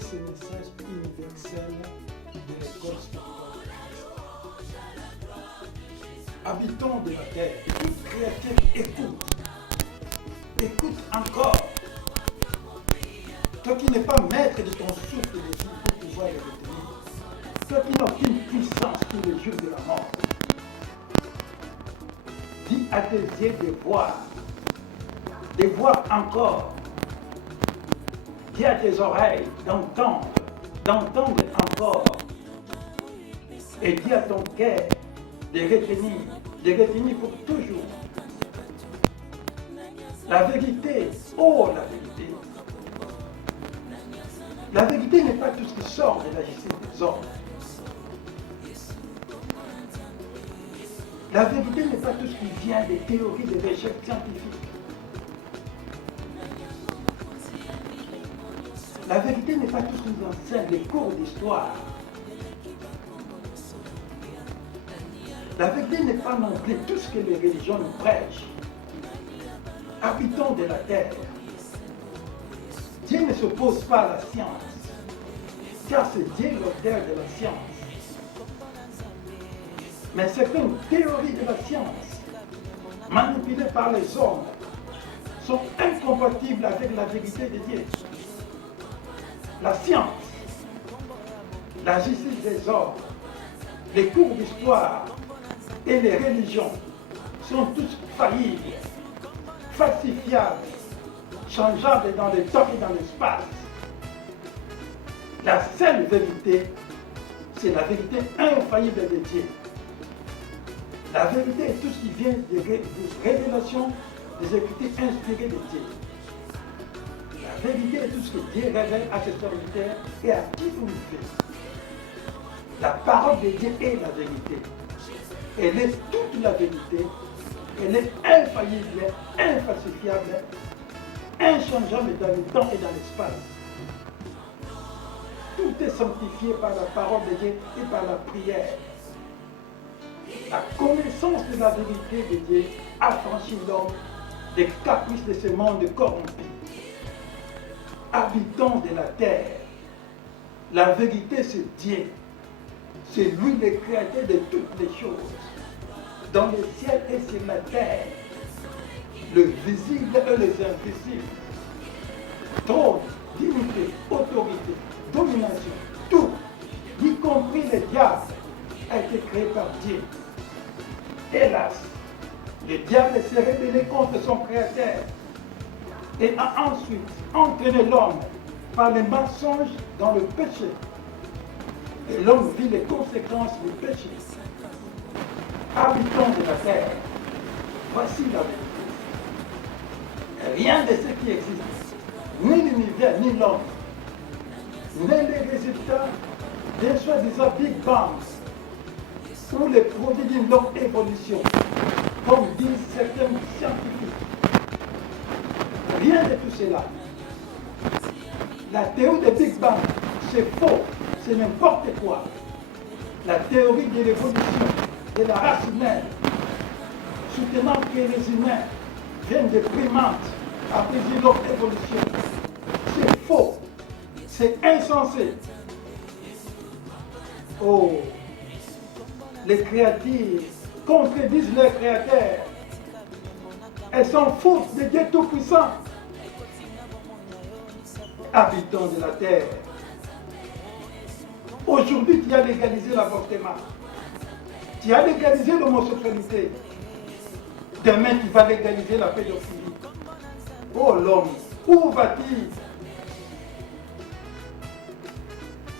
ce message universel de l'école spirituelle. Habitants de la terre, toute créature écoute. Écoute encore. Toi qui n'es pas maître de ton souffle de vie pour pouvoir le retenir. Toi qui n'as aucune puissance pour le jour de la mort. Dis à tes yeux de voir encore. Dis à tes oreilles d'entendre encore. Et dis à ton cœur de retenir pour toujours. La vérité, oh la vérité. La vérité n'est pas tout ce qui sort de la justice des hommes. La vérité n'est pas tout ce qui vient des théories, des recherches scientifiques. La vérité n'est pas tout ce qui nous enseigne les cours d'histoire. La vérité n'est pas non plus tout ce que les religions nous prêchent. Habitants de la terre, Dieu ne s'oppose pas à la science, car c'est Dieu l'auteur de la science. Mais certaines théories de la science, manipulées par les hommes, sont incompatibles avec la vérité de Dieu. La science, la justice des hommes, les cours d'histoire et les religions sont tous faillibles, falsifiables, changeables dans le temps et dans l'espace. La seule vérité, c'est la vérité infaillible de Dieu. La vérité est tout ce qui vient des révélations des Écritures inspirées de Dieu. La vérité est tout ce que Dieu révèle à ses serviteurs et à qui vous le faites. La parole de Dieu est la vérité. Elle est toute la vérité. Elle est infaillible, infalsifiable, inchangeable dans le temps et dans l'espace. Tout est sanctifié par la parole de Dieu et par la prière. La connaissance de la vérité de Dieu affranchit l'homme des caprices de ce monde corrompu. Habitants de la terre, la vérité c'est Dieu. C'est lui le créateur de toutes les choses, dans le ciel et sur la terre, le visible et les invisibles. Trône, dignité, autorité, domination, tout, y compris le diable, a été créé par Dieu. Hélas, le diable s'est rebellé contre son créateur et a ensuite entraîné l'homme par les mensonges dans le péché. Et l'homme vit les conséquences du péché. Habitants de la terre, voici la vérité. Rien de ce qui existe, ni l'univers, ni l'homme, n'est le résultat d'un soi-disant Big Bang ou le produit d'une longue évolution, comme disent certains scientifiques. Rien de tout cela. La théorie du Big Bang, c'est faux, c'est n'importe quoi. La théorie de l'évolution de la race humaine, soutenant que les humains viennent des primates après une longue évolution, c'est faux, c'est insensé. Oh, les créatures contredisent leur créateur. Elles s'en foutent de Dieu Tout-Puissant. Habitants de la terre, aujourd'hui tu as légalisé l'avortement, tu as légalisé l'homosexualité, demain tu vas légaliser la pédophilie. Oh l'homme, où va-t-il?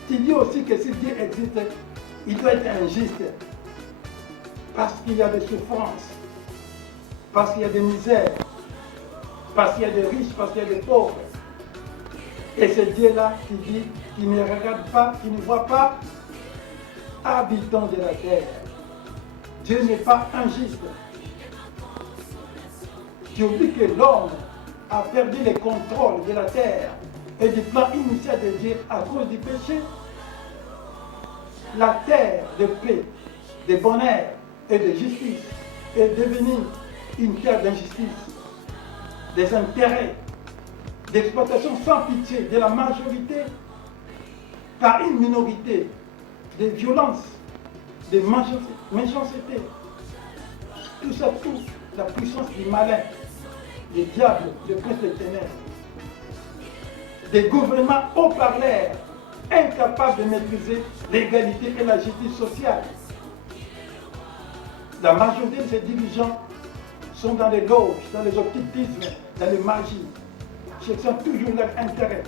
Tu dis aussi que si Dieu existe, il doit être injuste, parce qu'il y a des souffrances, parce qu'il y a des misères, parce qu'il y a des riches, parce qu'il y a des pauvres. Et c'est Dieu-là qui dit, qui ne regarde pas, qui ne voit pas, habitants de la terre. Dieu n'est pas injuste. Tu oublies que l'homme a perdu le contrôle de la terre et du plan initial de Dieu à cause du péché. La terre de paix, de bonheur et de justice est devenue une terre d'injustice, des intérêts, d'exploitation sans pitié de la majorité par une minorité, des violences, des méchancetés. Tout ça touche la puissance du malin, des diables, des princes des ténèbres. Des gouvernements haut-parleurs, incapables de maîtriser l'égalité et la justice sociale. La majorité de ces dirigeants sont dans les loges, dans les occultismes, dans les magies, cherchant toujours leur intérêt.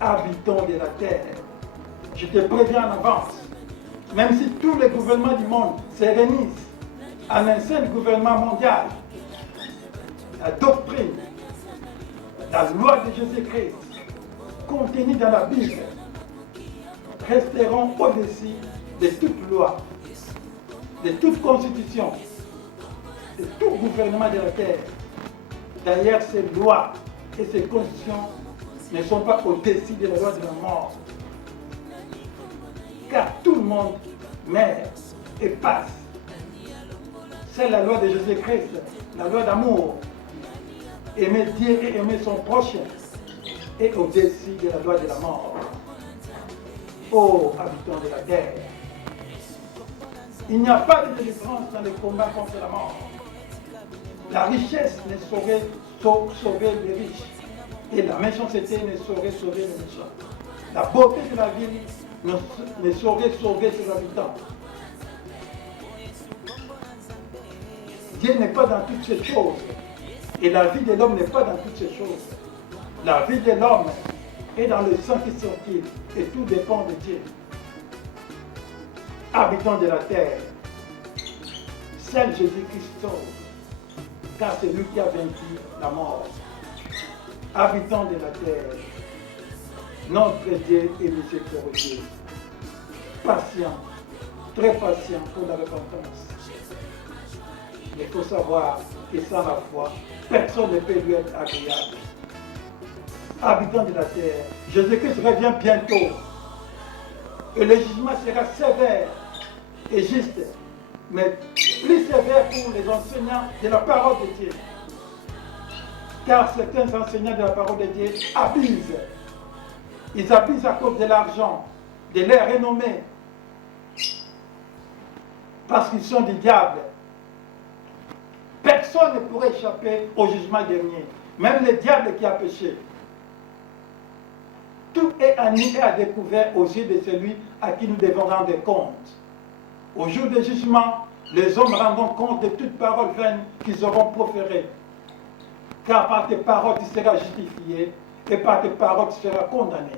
Habitants de la terre, je te préviens en avance, même si tous les gouvernements du monde se réunissent en un seul gouvernement mondial, la doctrine, la loi de Jésus-Christ, contenue dans la Bible, resteront au-dessus de toute loi, de toute constitution, de tout gouvernement de la terre. D'ailleurs, ces lois et ces constitutions ne sont pas au-dessus de la loi de la mort. Car tout le monde meurt et passe. C'est la loi de Jésus-Christ, la loi d'amour. Aimer Dieu et aimer son prochain est au-dessus de la loi de la mort. Ô habitants de la terre, il n'y a pas de délivrance dans le combat contre la mort. La richesse ne saurait sauver les riches et la méchanceté ne saurait sauver les méchants. La beauté de la ville ne saurait sauver ses habitants. Dieu n'est pas dans toutes ces choses. Et la vie de l'homme n'est pas dans toutes ces choses. La vie de l'homme est dans le sang qui circule et tout dépend de Dieu. Habitants de la terre, seul Jésus-Christ sauve, car c'est lui qui a vaincu la mort. Habitants de la terre, notre Dieu est miséricordieux, patient, très patient pour la repentance. Il faut savoir que sans la foi, personne ne peut lui être agréable. Habitants de la terre, Jésus-Christ revient bientôt. Et le jugement sera sévère et juste, mais plus sévère pour les enseignants de la parole de Dieu. Car certains enseignants de la parole de Dieu abusent. Ils abusent à cause de l'argent, de leur renommée, parce qu'ils sont des diables. Personne ne pourrait échapper au jugement dernier, même le diable qui a péché. Tout est à nu et à découvert aux yeux de celui à qui nous devons rendre compte. Au jour du jugement, les hommes rendront compte de toute parole vaine qu'ils auront proférée. Car par tes paroles tu seras justifié et par tes paroles tu seras condamné.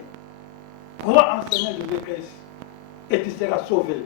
Crois en Seigneur Jésus-Christ et tu seras sauvé.